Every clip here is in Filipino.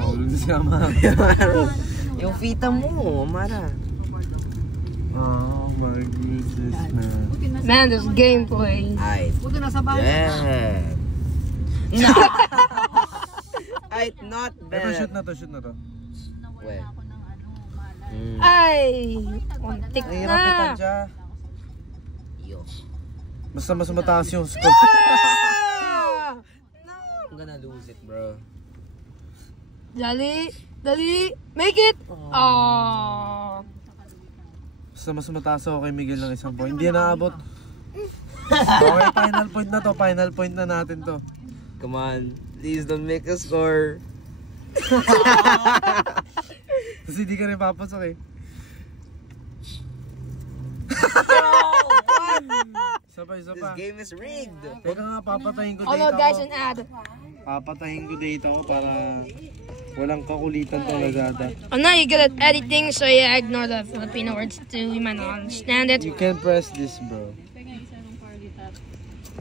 Mahulog si Amara. Yung fita mo, Amara. Oh my goodness, man. Man, this gameplay. Ay. Huwag ka nasa bahay. Yeah. No. Ay, not bad. Ito, shoot na to, shoot na to. Weh. Ay, kontik Ay, rapitan na. siya. Yo. Basta mas mataas yung score. Ah! I'm gonna lose it, bro. Dali, dali, make it. Oh. Basta mas mataas ako kay Miguel ng isang point. Hindi naabot. Okay, final point na to. Final point na natin to. Come on. Please don't make a score. Kasi hindi ka rin papasok eh. Isa pa. This game is rigged. Teka nga, papatayin ko Although data guys, ko. an ad. Papatayin ko data ko para walang kakulitan talaga. I'm not good at editing, so yeah, ignore the Filipino words too. You might not understand it. You can press this, bro.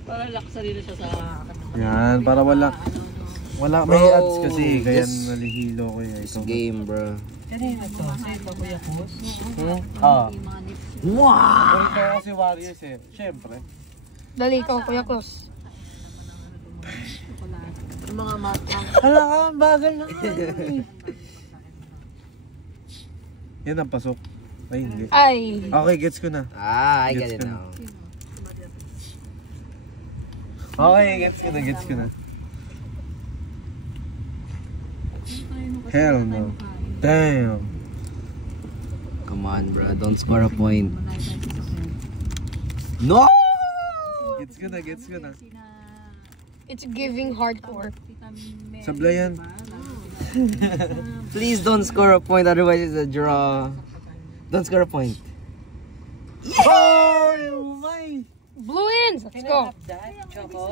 Para luxury na siya sa... Yan, para wala may Bro, ads kasi, kaya this- nalihilo ko eh. This game, bro. Kanina to, sa ito Kuya Kus. Ah. Wow! Ito kasi Warriors eh. Siyempre. Dali ko, Kuya Cruz. Yung mga Hala ka, bagal na. Yan ang pasok. Ay, hindi. Ay. Okay, gets ko na. Ah, I get Gets it ko na. now. Okay, gets ko na. Hell no. Damn. Come on, bro. Don't score a point. No! Gets ko na. It's giving hardcore. Sablayan. Please don't score a point, otherwise it's a draw. Don't score a point. Oh my! Blue ins. Let's go.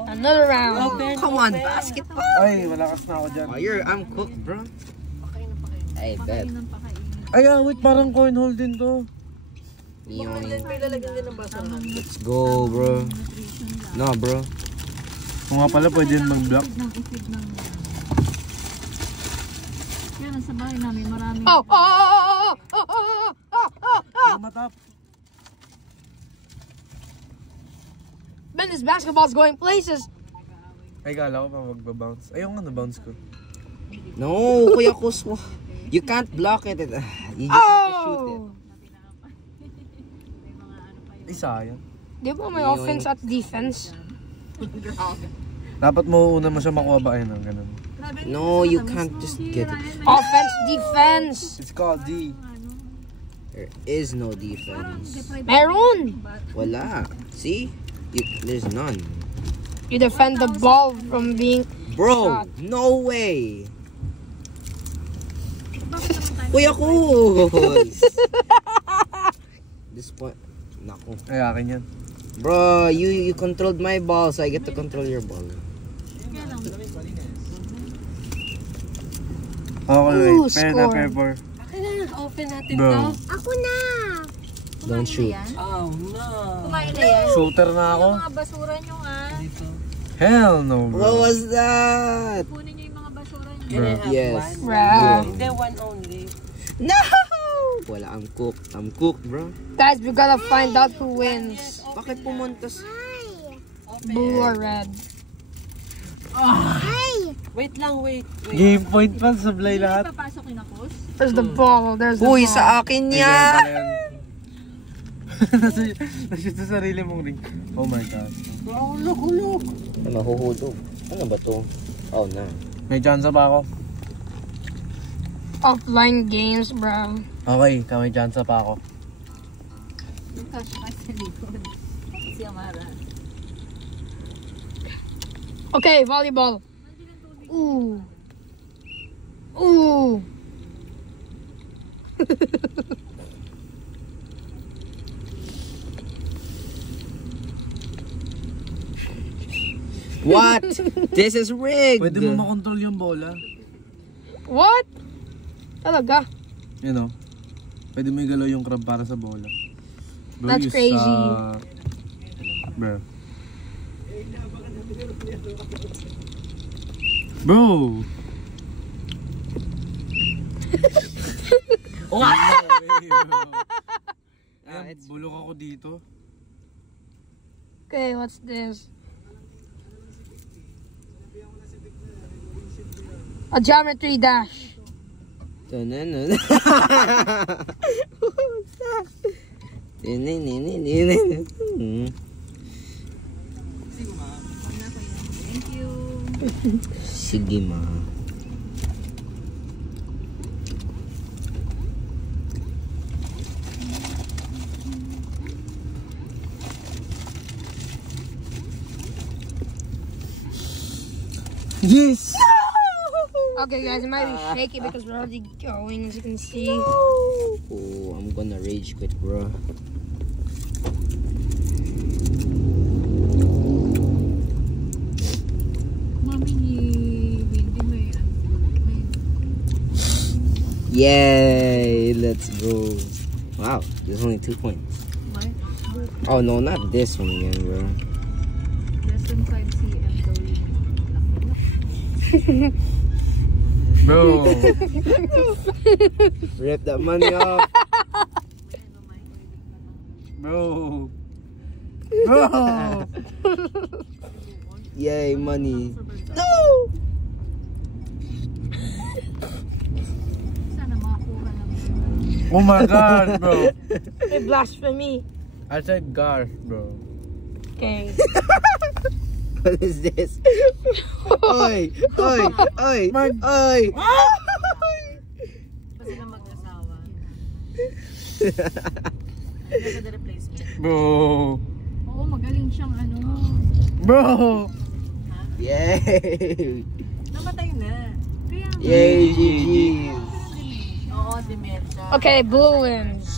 Another round. Come on, basketball. Ay, malakas na ako dyan. Oh, I'm cooked, bro. I bet. Ay, wait, parang cornhole din to. Let's go, bro. No, bro. Kung nga pala, pwede yun mag-block. Yan, nasa bahay namin, marami. Oh, oh, oh, oh, oh, oh, oh, oh, oh. Matap. Man, this basketball's going places. Ay, kala ko pa magbabounce. Ayaw nga na-bounce ko. No, Kuya Kus. You can't block it. You just have to shoot it. Oh. Ay, sayang. Di ba may offense at defense? Dapat mauuna mo siya makuha ba? Ayun, ganun. No, you can't just get it. Offense, defense. It's called D. There is no defense. Meron. Wala. See? There's none. You defend the ball from being Bro, shot. no way. Kuya Kus. This point. Naku. Ay, akin yan. Bro, you controlled my ball, so I get to control your ball. Okay, Ooh, wait. Fair na, score. fair for. Akin na, open natin Bro. to. Ako na. Don't shoot. Oh, no. Kumain na yan. Shooter na ako. Mga basura nyo ah. Hell no, bro. What was that? Kunin nyo yung mga basura nyo. Can I have Yes. one? Bruh. Hindi, one only. No! Wala, I'm cooked. I'm cooked, bro. Guys, we gotta find out who wins. Bakit pumuntas? Blue or red. Wait lang, wait. Game point pa, sablay lahat. Papasok yung Kus. There's the ball. There's the Uy, ball. sa akin Ay, yan! ganun pala yan. Nashoot sa sarili mong ring. Oh my god. Hulog. Ay, mahuhulog. Ano ba to? Oh, na. May chance pa ako. Offline games, bro. Okay, may chance pa ako. Kasya ka sa likod. Si Amara. Okay, volleyball. Ooh. Ooh. What? This is rigged! Pwede mo makontrol yung bola. What? Talaga? You know, pwede mo igalaw yung crab para sa bola. Bro, That's you crazy. suck. Bro. Bro! Ayan, bulok ako dito. Okay, what's this? A geometry dash. Dun-dun-dun. Thank you. Sige ma. Yes! Okay, guys, it might be shaky because we're already going, as you can see. Oh, I'm gonna rage quit, bro. Mami ni Windy may Yay! Let's go. Wow, there's only 2 points. What? Oh no, not this one again, bro. Less than 5 cm daw. Bro! Rip that money off. Bro! Bro! Yay, money. Sana makakuha lang. Oh my god, bro! Hey, blasphemy. I said garf, bro. Okay. What is this? Oy! Oy! Oy! Man. Oy! Basta na mag-asawa. Nasa the replacement. Bro! Oo, magaling siyang ano. Bro! Yay! Namatay na. Kaya Yay, GG's! Oo, dementia. Okay, blue wins.